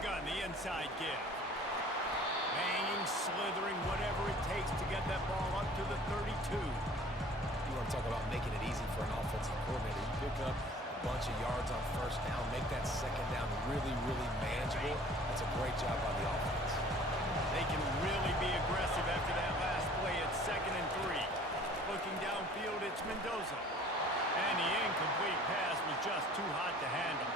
gun, the inside give. Banging, slithering, whatever it takes to get that ball up to the 32. You want to talk about making it easy for an offensive coordinator. You pick up a bunch of yards on first down, make that second down really, really manageable. That's a great job by the offense. They can really be aggressive after that last play at 2nd and 3. Looking downfield, it's Mendoza. And the incomplete pass was just too hot to handle.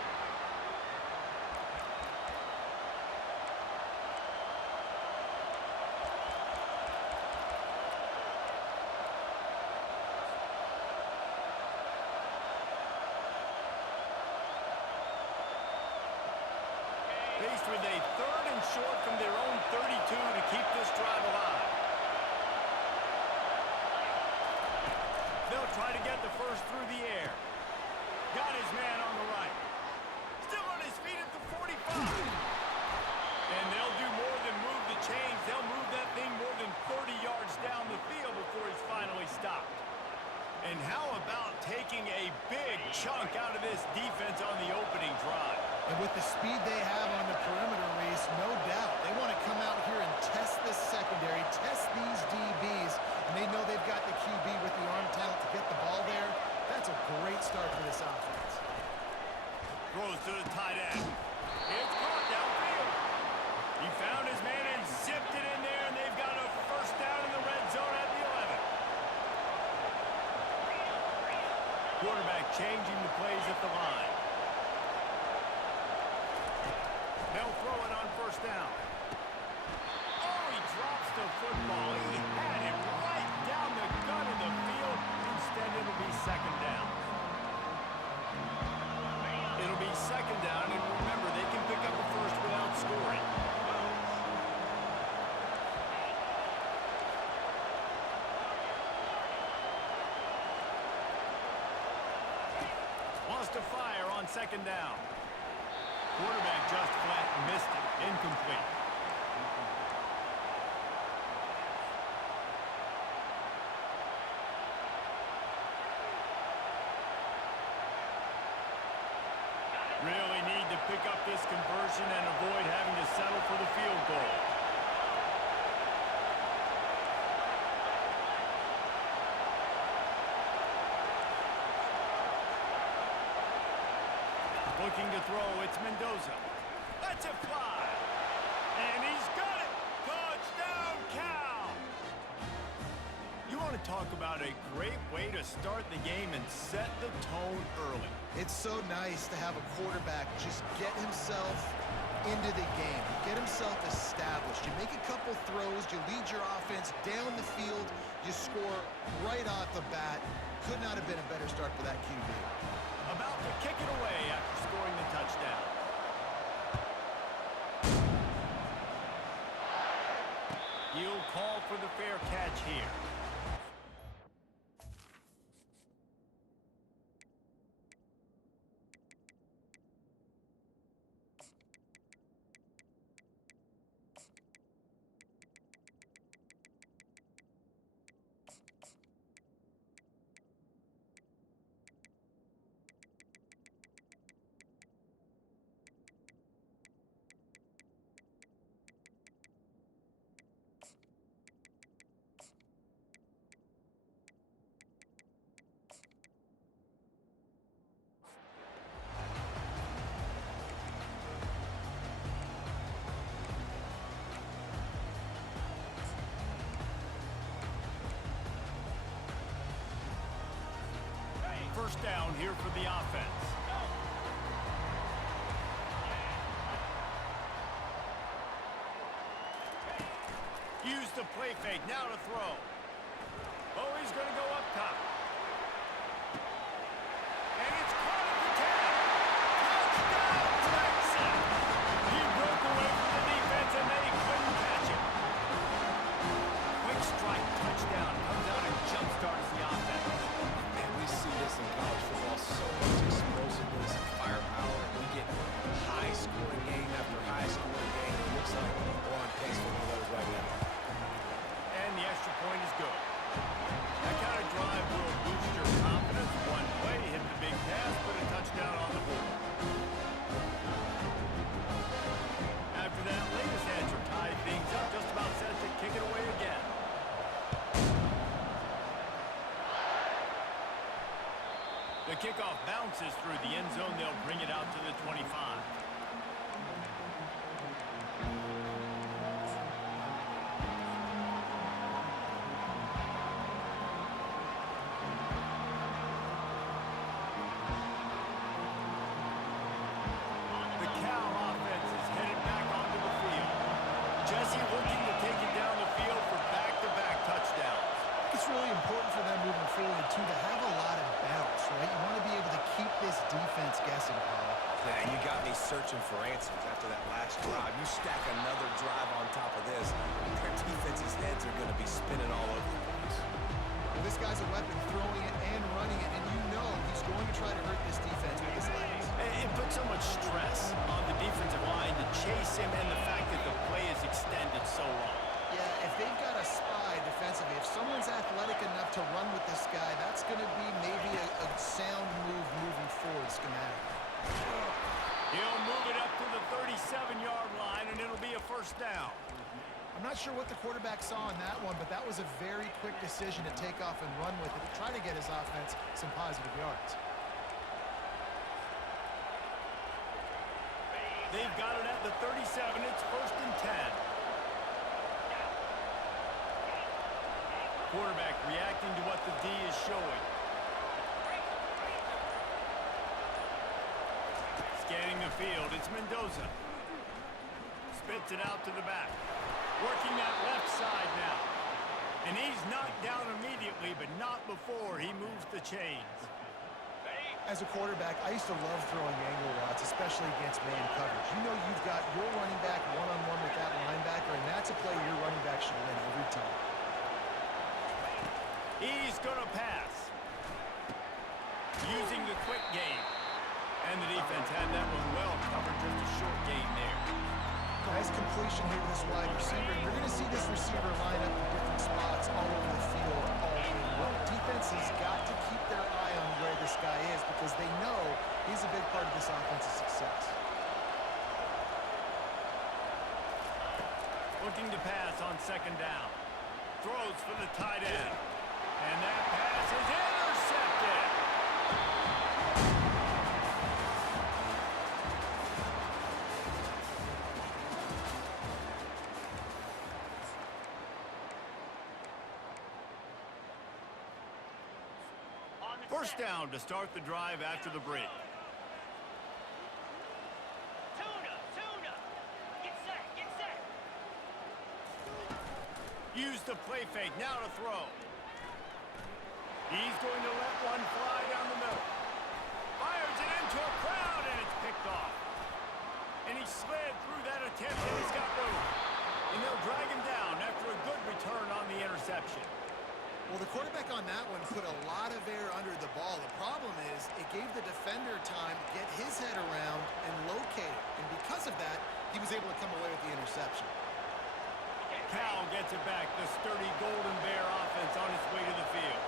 Faced with a 3rd and short from their own 32 to keep this drive alive. They'll try to get the first through the air. Got his man on the right. Still on his feet at the 45. And they'll do more than move the chains. They'll move that thing more than 30 yards down the field before he's finally stopped. And how about taking a big chunk out of this defense on the opening drive? And with the speed they have on the perimeter, Reese, no doubt, they want to come out here and test this secondary, test these DBs, and they know they've got the QB with the arm talent to get the ball there. That's a great start for this offense. Throws to the tight end. It's caught downfield. He found his man and zipped it in there, and they've got a first down in the red zone at the 11. Quarterback changing the plays at the line. They'll throw it on first down. Oh, he drops the football. He had it right down the gut of the field. Instead, it'll be 2nd down. It'll be 2nd down, and remember, they can pick up a first without scoring. Wants to fire on 2nd down. Quarterback just flat missed it. Incomplete. Really need to pick up this conversion and avoid having to settle for the field goal. Looking to throw, it's Mendoza. That's a fly. And he's got it. Touchdown, Cal. You want to talk about a great way to start the game and set the tone early. It's so nice to have a quarterback just get himself into the game, get himself established. You make a couple throws, you lead your offense down the field, you score right off the bat. Could not have been a better start for that QB. About to kick it away after scoring the touchdown. He'll call for the fair catch here. First down here for the offense. Use the play fake, now to throw. Oh, he's going to go up top. And it's caught at the 10. Touchdown, Texas! He broke away from the defense and they couldn't catch him. Quick strike touchdown comes out and jump-starts the offense. Man, we see this in college football, so much explosiveness and firepower. We get high-scoring game after high-scoring game. It looks like we're on pace for one of those right now. And the extra point is good. That kind of drive will The kickoff bounces through the end zone. They'll bring it out to the 25. The Cal offense is headed back onto the field. Jesse looking to take it down the field for back-to-back touchdowns. It's really important for them moving forward, too, to have a lot of bounce, right? You want to be able to keep this defense guessing, Paul. Yeah, you got me searching for answers after that last drive. You stack another drive on top of this, their defense's heads are going to be spinning all over the place. Well, this guy's a weapon, throwing it and running it, and you know he's going to try to hurt this defense with his legs. It puts so much stress on the defensive line to chase him, and the fact that the play is extended so long. Yeah, if they've got a spy defensively, if someone's athletic enough to run with this guy, that's going to be maybe a sound move moving forward schematically. He'll move it up to the 37-yard line, and it'll be a first down. I'm not sure what the quarterback saw in that one, but that was a very quick decision to take off and run with it to try to get his offense some positive yards. They've got it at the 37. It's first and 10. Quarterback reacting to what the D is showing. Scanning the field, it's Mendoza. Spits it out to the back. Working that left side now. And he's knocked down immediately, but not before he moves the chains. As a quarterback, I used to love throwing angle routes, especially against man coverage. You know you've got your running back one-on-one with that linebacker, and that's a play your running back should win every time. He's going to pass. Using the quick game. And the defense had that one well covered, just a short gain there. Nice completion here to this wide receiver. And you're going to see this receiver line up in different spots all over the field all game. Well, defense has got to keep their eye on where this guy is because they know he's a big part of this offense's success. Looking to pass on second down. Throws for the tight end. And that pass is intercepted. First down to start the drive after the break. Tuna! Get set! Use the play fake, now to throw. He's going to let one fly down the middle. Fires it into a crowd, and it's picked off. And he slid through that attempt, and he's got room. And they'll drag him down after a good return on the interception. Well, the quarterback on that one put a lot of air under the ball. The problem is it gave the defender time to get his head around and locate it. And because of that, he was able to come away with the interception. Cal gets it back. The sturdy Golden Bear offense on its way to the field.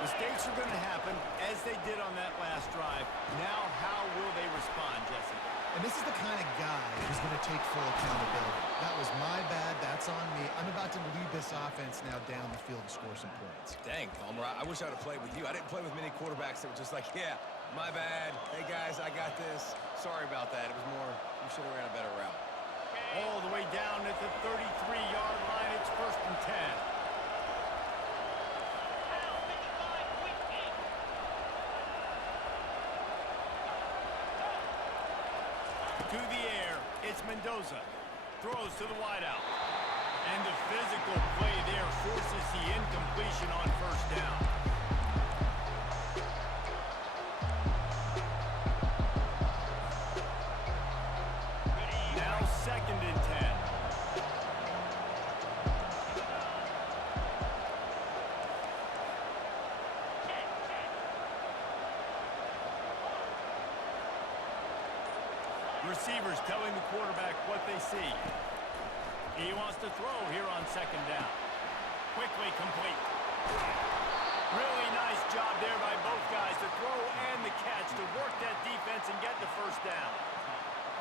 Mistakes are going to happen, as they did on that last drive. Now, how will they respond, Jesse? And this is the kind of guy who's going to take full accountability. That was my bad. That's on me. I'm about to lead this offense now down the field and score some points. Dang, Palmer, I wish I would have played with you. I didn't play with many quarterbacks that were just like, yeah, my bad. Hey, guys, I got this. Sorry about that. It was more, you should have ran a better route. All the way down at the 33-yard line. It's first and 10. To the air, it's Mendoza. Throws to the wideout. And the physical play there forces the incompletion on first down. Now second and 10. Receivers telling the quarterback what they see. He wants to throw here on second down. Quickly complete. Really nice job there by both guys, the throw and the catch, to work that defense and get the first down.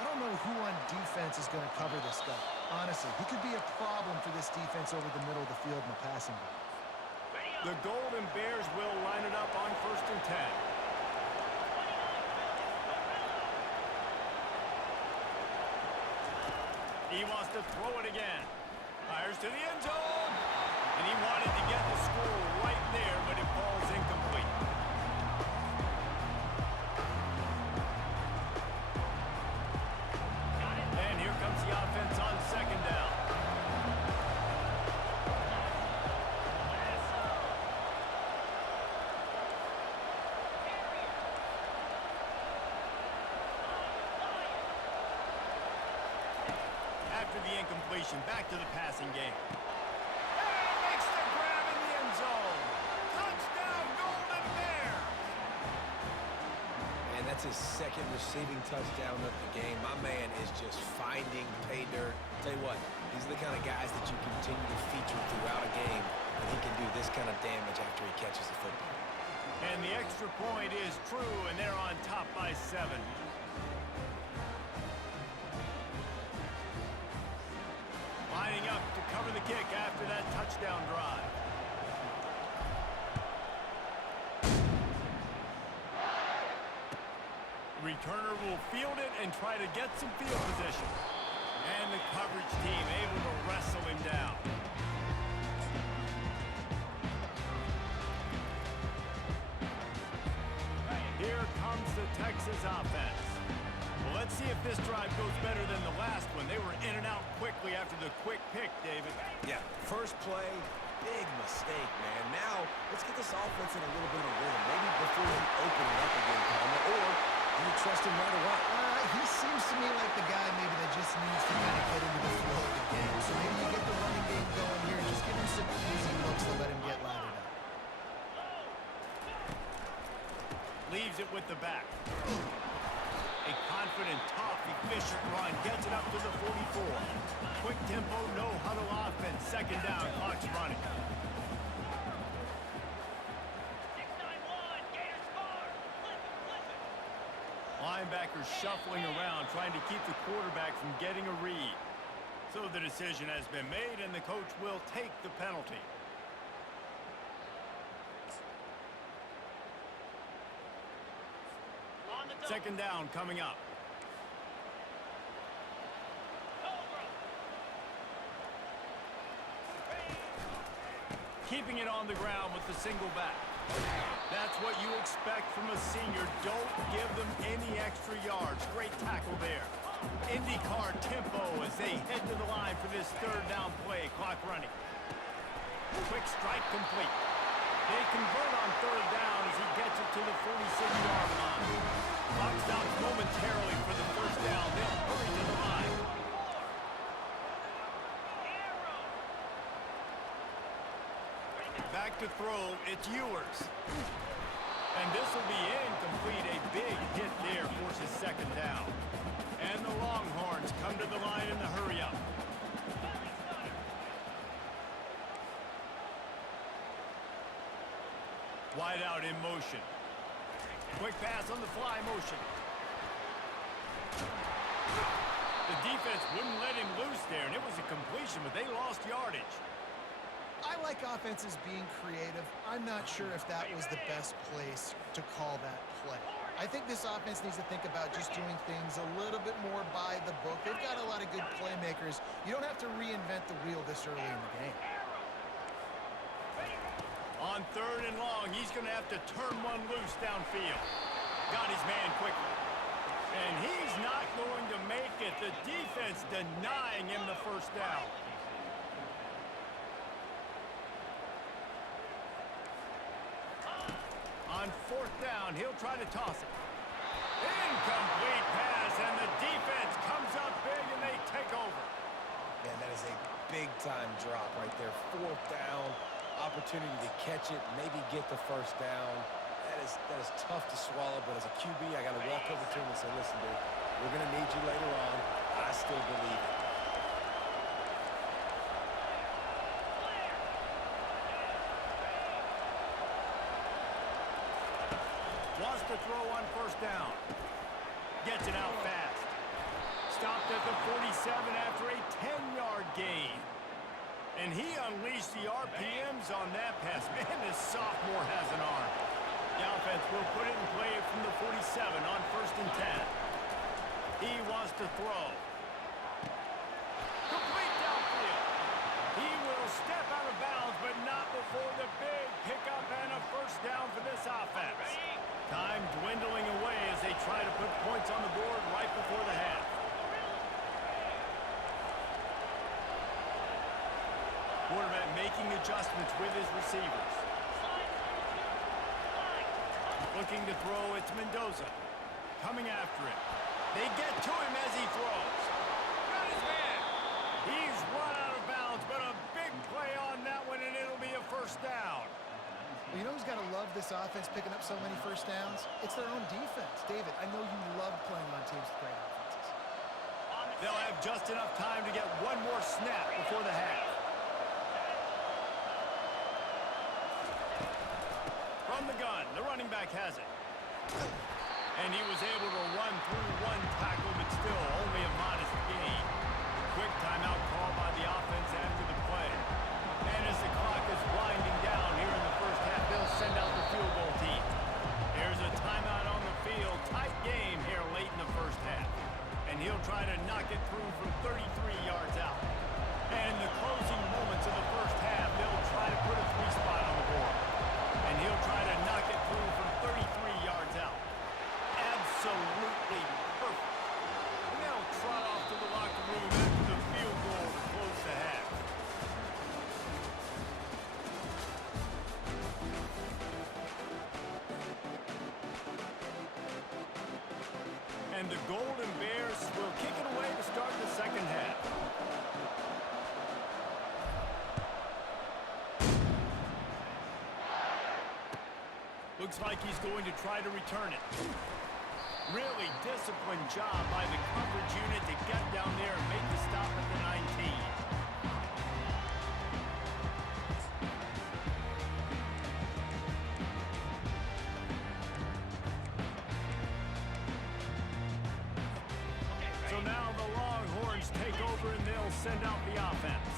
I don't know who on defense is going to cover this guy. Honestly, he could be a problem for this defense over the middle of the field in the passing game. The Golden Bears will line it up on first and 10. He wants to throw it again. Fires to the end zone. And he wanted to get the score right there, but it falls incomplete. And here comes the offense on second down. After the incompletion, back to the passing game. And makes the grab in the end zone. Touchdown, Golden Bears! And that's his second receiving touchdown of the game. My man is just finding pay dirt. Tell you what, these are the kind of guys that you continue to feature throughout a game, and he can do this kind of damage after he catches the football. And the extra point is true, and they're on top by 7. Lining up to cover the kick after that touchdown drive. Returner will field it and try to get some field position. And the coverage team able to wrestle him down. Here comes the Texas offense. Well, let's see if this drive goes better than the last one. They were in and out quickly after the quick pick, David. Yeah, first play, big mistake, man. Now, let's get this offense in a little bit of a rhythm. Maybe before you open it up again, Palmer, or do you trust him right away? He seems to me like the guy maybe that just needs to kind of get into the flow of the game. So maybe you get the running game going here, just give him some easy looks to let him get lathered up. Leaves it with the back. A confident, tough, efficient run. Gets it up to the 44. Quick tempo, no huddle offense. Second down, clock's running. 6-9-1, Gators score. Flip it. Linebackers shuffling around, trying to keep the quarterback from getting a read. So the decision has been made, and the coach will take the penalty. On the double. Second down coming up. Cobra. Keeping it on the ground with the single back. That's what you expect from a senior. Don't give them any extra yards. Great tackle there. IndyCar tempo as they head to the line for this third down play. Clock running. Quick strike complete. They convert on third down as he gets it to the 46-yard line. Clock stops momentarily for the first down. They'll hurry to the line. Back to throw, it's Ewers. And this will be incomplete. A big hit there forces second down. And the Longhorns come to the line in the hurry-up. Wide out in motion. Quick pass on the fly motion. The defense wouldn't let him loose there, and it was a completion, but they lost yardage. I like offenses being creative. I'm not sure if that was the best place to call that play. I think this offense needs to think about just doing things a little bit more by the book. They've got a lot of good playmakers. You don't have to reinvent the wheel this early in the game. On third and long, he's going to have to turn one loose downfield. Got his man quickly. And he's not going to make it. The defense denying him the first down. On fourth down, he'll try to toss it. Incomplete pass, and the defense comes up big, and they take over. Man, that is a big-time drop right there. Fourth down, opportunity to catch it, maybe get the first down. That is tough to swallow, but as a QB, I got to walk over to him and say, listen, dude, we're going to need you later on. I still believe it. Wants to throw on first down. Gets it out fast. Stopped at the 47 after a 10-yard gain. And he unleashed the RPMs on that pass. Man, this sophomore has an arm. The offense will put it in play from the 47 on first and 10. He wants to throw. step out of bounds, but not before the big pickup and a first down for this offense. Time dwindling away as they try to put points on the board right before the half. Quarterback making adjustments with his receivers. Looking to throw, it's Mendoza. Coming after it. They get to him as he throws. Got his man. He's run out of bounds, but a big play on that one, and it'll be a first down. Well, you know who's got to love this offense picking up so many first downs? It's their own defense. David, I know you love playing on teams with great offenses. They'll have just enough time to get one more snap before the half. From the gun, the running back has it. And he was able to run through one tackle, but still only a modest gain. Quick timeout call by the offense after the play. And as the clock is winding down here in the first half, they'll send out the field goal team. There's a timeout on the field. Tight game here late in the first half. And he'll try to knock it through from 33 yards out. And in the closing moments of the first half, they'll try to put a three-spot on the board. And he'll try to knock it through from 33 yards out. Absolutely perfect. And they'll trot off to the locker room after the field goal to close the half. And the Golden Bears will kick it away to start the second half. Looks like he's going to try to return it. Really disciplined job by the coverage unit to get down there and make the stop at the 19. So now the Longhorns take over and they'll send out the offense.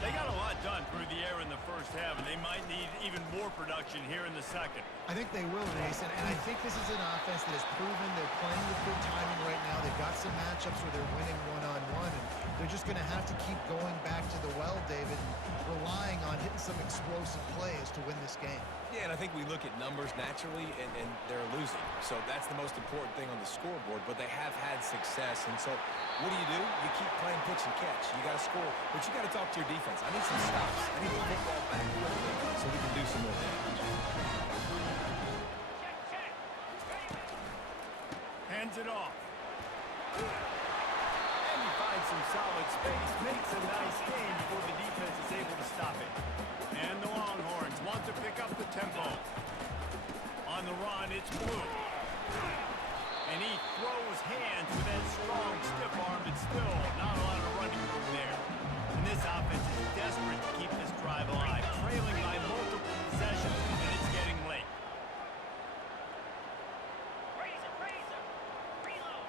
They got a lot done through the air in the first half, and they might need even more production here in the second. I think they will, Mason, and I think this is an offense that has proven they're playing with good timing right now. They've got some matchups where they're winning one-on-one, and they're just going to have to keep going back to the well, David, and relying on hitting some explosive plays to win this game. Yeah, and I think we look at numbers naturally, and they're losing. So that's the most important thing on the scoreboard, but they have had success. And so what do? You keep playing pitch and catch. You got to score, but you got to talk to your defense. I need some stops. I need the football back quickly so we can do some more damage. Hands it off. And he finds some solid space, makes a nice game before the defense is able to stop it. And the Longhorns want to pick up the tempo. On the run, it's Blue. And he throws hands with that strong, stiff arm, but still not a lot of running room there. And this offense is desperate to keep this drive alive, trailing by multiple possessions, and it's getting late. Razor, reload.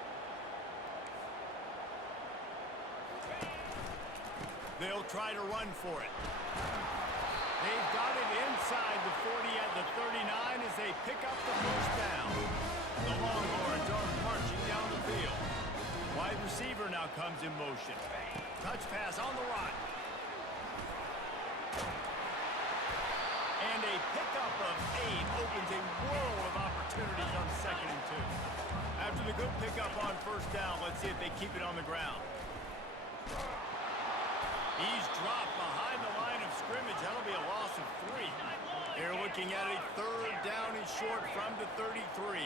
They'll try to run for it. They've got it inside the 40 at the 39 as they pick up the first down. The Longhorns are marching down the field. Wide receiver now comes in motion. Touch pass on the run. And a pickup of 8 opens a world of opportunities on 2nd and 2. After the good pickup on first down, let's see if they keep it on the ground. He's dropped behind the line of scrimmage. That'll be a loss of 3. They're looking at a 3rd down and short from the 33.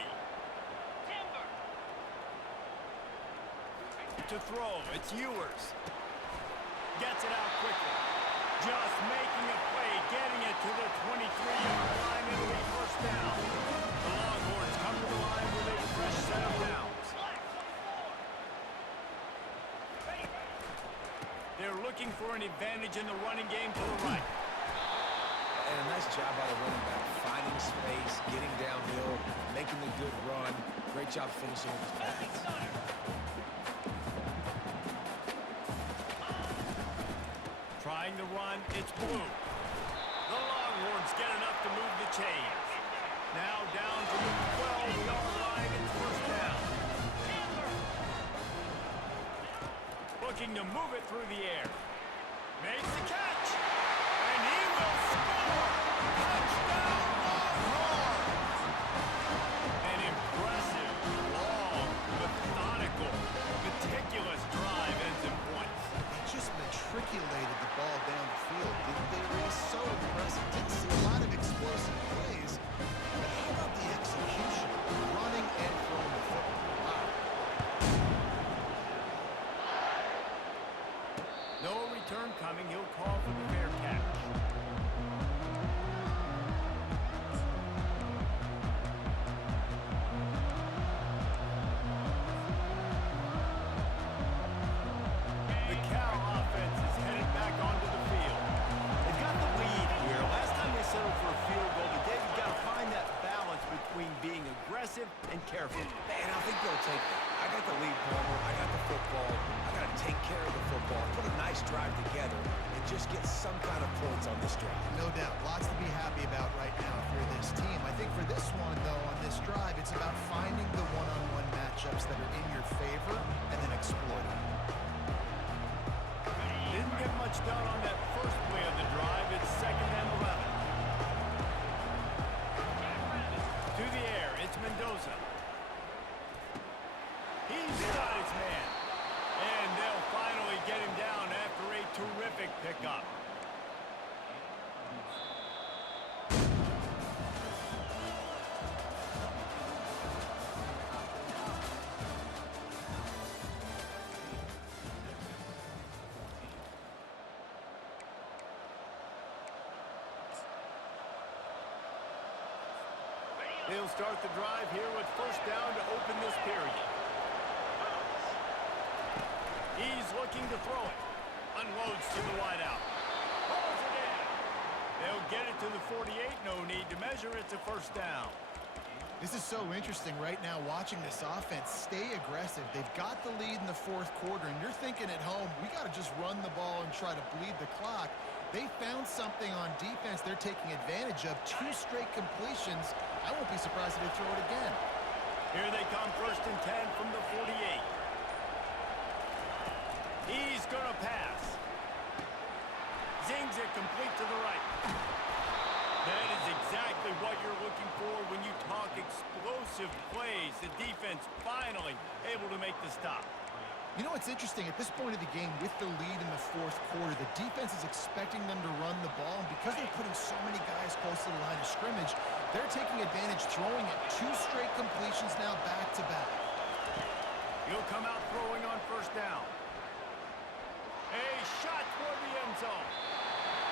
To throw, it's Ewers. Gets it out quickly. Just making a play, getting it to the 23-yard line. It'll be first down. The Longhorns come to the line with a fresh set of downs. They're looking for an advantage in the running game to the right. And a nice job by the running back, finding space, getting downhill, making a good run. Great job finishing with his pass. Trying to run, it's Blue. The Longhorns get enough to move the chains. Now down to the 12-yard line, it's first down. Looking to move it through the air. Makes the catch. Touchdown, Longhorns! An impressive, long, methodical, meticulous drive ends in points. They just matriculated the ball down the field, didn't they, Reese? So impressive. Didn't see a lot of explosive plays, but how about the execution? Running and throwing the football. Wow. No return coming. He'll call for the fair catch. The Cal offense is headed back onto the field. They've got the lead here. Last time they settled for a field goal, but Dave, you've got to find that balance between being aggressive and careful. Man, I think they'll take that. I got the lead, Palmer. I got the football. I got to take care of the football. Put a nice drive together and just get some kind of points on this drive. No doubt. Lots to be happy about right now for this team. I think for this one, though, on this drive, it's about finding the one-on-one matchups that are in your favor and then exploiting. Didn't get much done on that first play of the drive. It's 2nd and 11. To the air, it's Mendoza. He's got his man. And they'll finally get him down after a terrific pickup. He'll start the drive here with first down to open this period. He's looking to throw it. Unloads to the wideout. Pulls it in. They'll get it to the 48. No need to measure. It's a first down. This is so interesting right now watching this offense stay aggressive. They've got the lead in the fourth quarter, and you're thinking at home, we got to just run the ball and try to bleed the clock. They found something on defense they're taking advantage of. 2 straight completions. I won't be surprised if they throw it again. Here they come, 1st and 10 from the 48. He's going to pass. Zings it complete to the right. That is exactly what you're looking for when you talk explosive plays. The defense finally able to make the stop. You know what's interesting? At this point of the game, with the lead in the fourth quarter, the defense is expecting them to run the ball. And because they're putting so many guys close to the line of scrimmage, they're taking advantage, throwing it. 2 straight completions now back-to-back. He'll come out throwing on first down. A shot toward the end zone.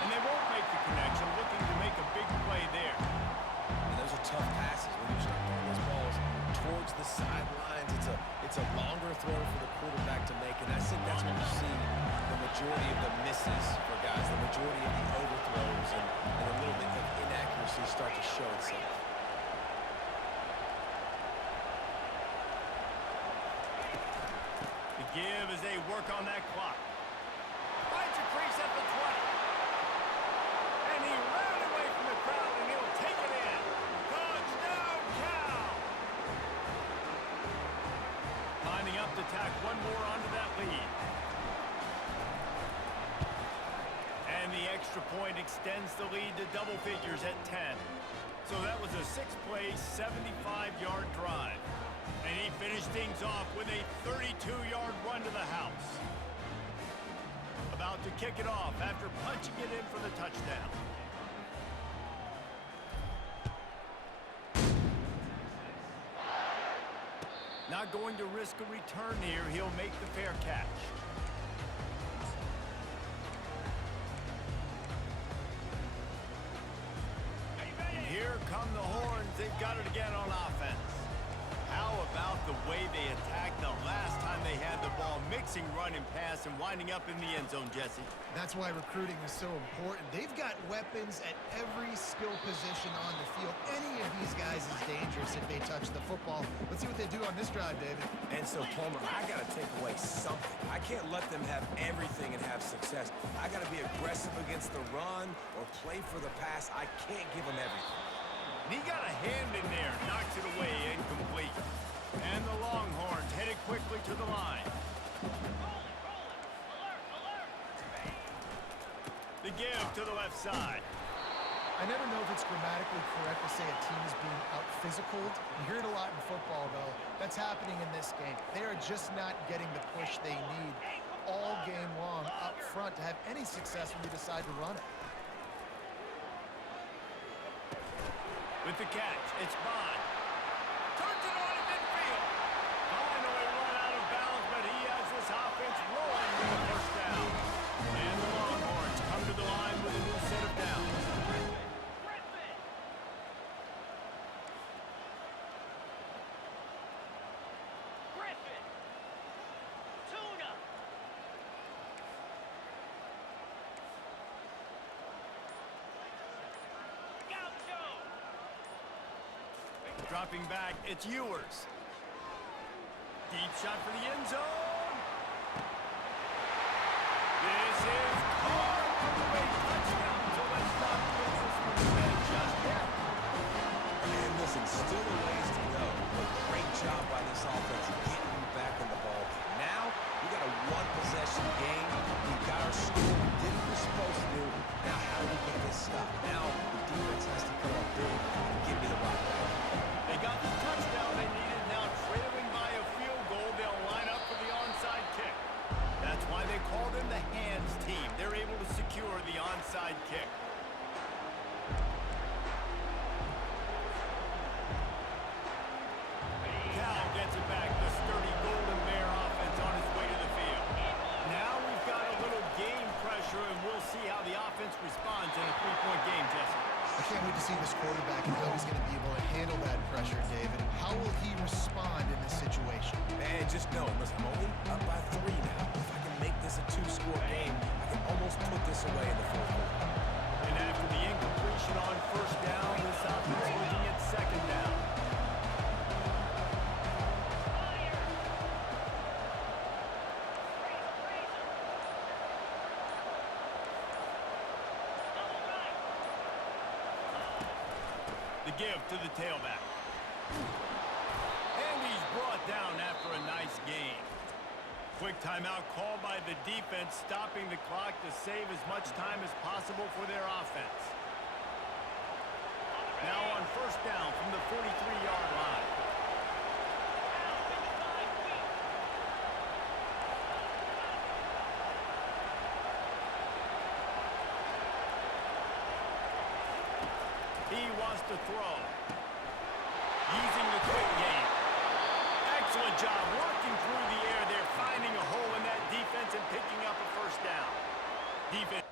And they won't make the connection, looking to make a big play there. And those are tough passes when you start throwing those balls towards the sidelines. It's a longer throw for the quarterback to make, and I think that's when you see the majority of the misses for guys, the majority of the overthrows, and a little bit of inaccuracy start to show itself. The give as they work on that clock. Finds a crease at the 20. And he ran away from the crowd, and he'll take it in. Touchdown, Cal! Lining up to tack one more onto that lead. And the extra point extends the lead to double figures at 10. So that was a 6-play, 75-yard drive. And he finished things off with a 32-yard run to the house. About to kick it off after punching it in for the touchdown. Not going to risk a return here. He'll make the fair catch. And here come the horns. They've got it again on offense. How about the way they attacked the last time they had the ball, mixing run and pass and winding up in the end zone, Jesse? That's why recruiting is so important. They've got weapons at every skill position on the field. Any of these guys is dangerous if they touch the football. Let's see what they do on this drive, David. And so, Palmer, I got to take away something. I can't let them have everything and have success. I got to be aggressive against the run or play for the pass. I can't give them everything. And he got a hand in there, knocks it away, incomplete. And the Longhorns headed quickly to the line. The give to the left side. I never know if it's grammatically correct to say a team is being out-physicaled. You hear it a lot in football, though. That's happening in this game. They are just not getting the push they need all game long up front to have any success when you decide to run it. With the catch, it's Bond. Turns it on in midfield. Finally run out of bounds, but he has this offense rolling with the first down. And the Longhorns come to the line with a new set of downs. Griffin. Tuna. Gaucho. Dropping back, it's Ewers. Deep shot for the end zone. This is caught for the way touchdown. So let's not put this one to bed just yet. And listen, still a ways to go. But great job by this offense getting you back in the ball. Now, we got a one-possession game. We got our score. We did what we're supposed to do. Now, how do we get this stopped? Now, the defense has to come up big and give me the rock back. They got the touchdown they needed. Now trailing by a field goal, they'll line up for the onside kick. That's why they call them the hands team. They're able to secure the onside kick. Cal gets it back. The sturdy Golden Bear offense on its way to the field. Now we've got a little game pressure, and we'll see how the offense responds in a three-point game, Jesse. I can't wait to see this quarterback and how he's going to be able to handle that pressure, David. How will he respond in this situation? Man, just know, listen, I'm only up by 3 now. If I can make this a 2-score game, I can almost put this away in the fourth quarter. And after the incompletion on first down, this offense looking at second down. The give to the tailback. And he's brought down after a nice gain. Quick timeout called by the defense, stopping the clock to save as much time as possible for their offense. Now on first down from the 43-yard line. He wants to throw. Using the quick game. Excellent job working through the air there, finding a hole in that defense and picking up a first down. Defense.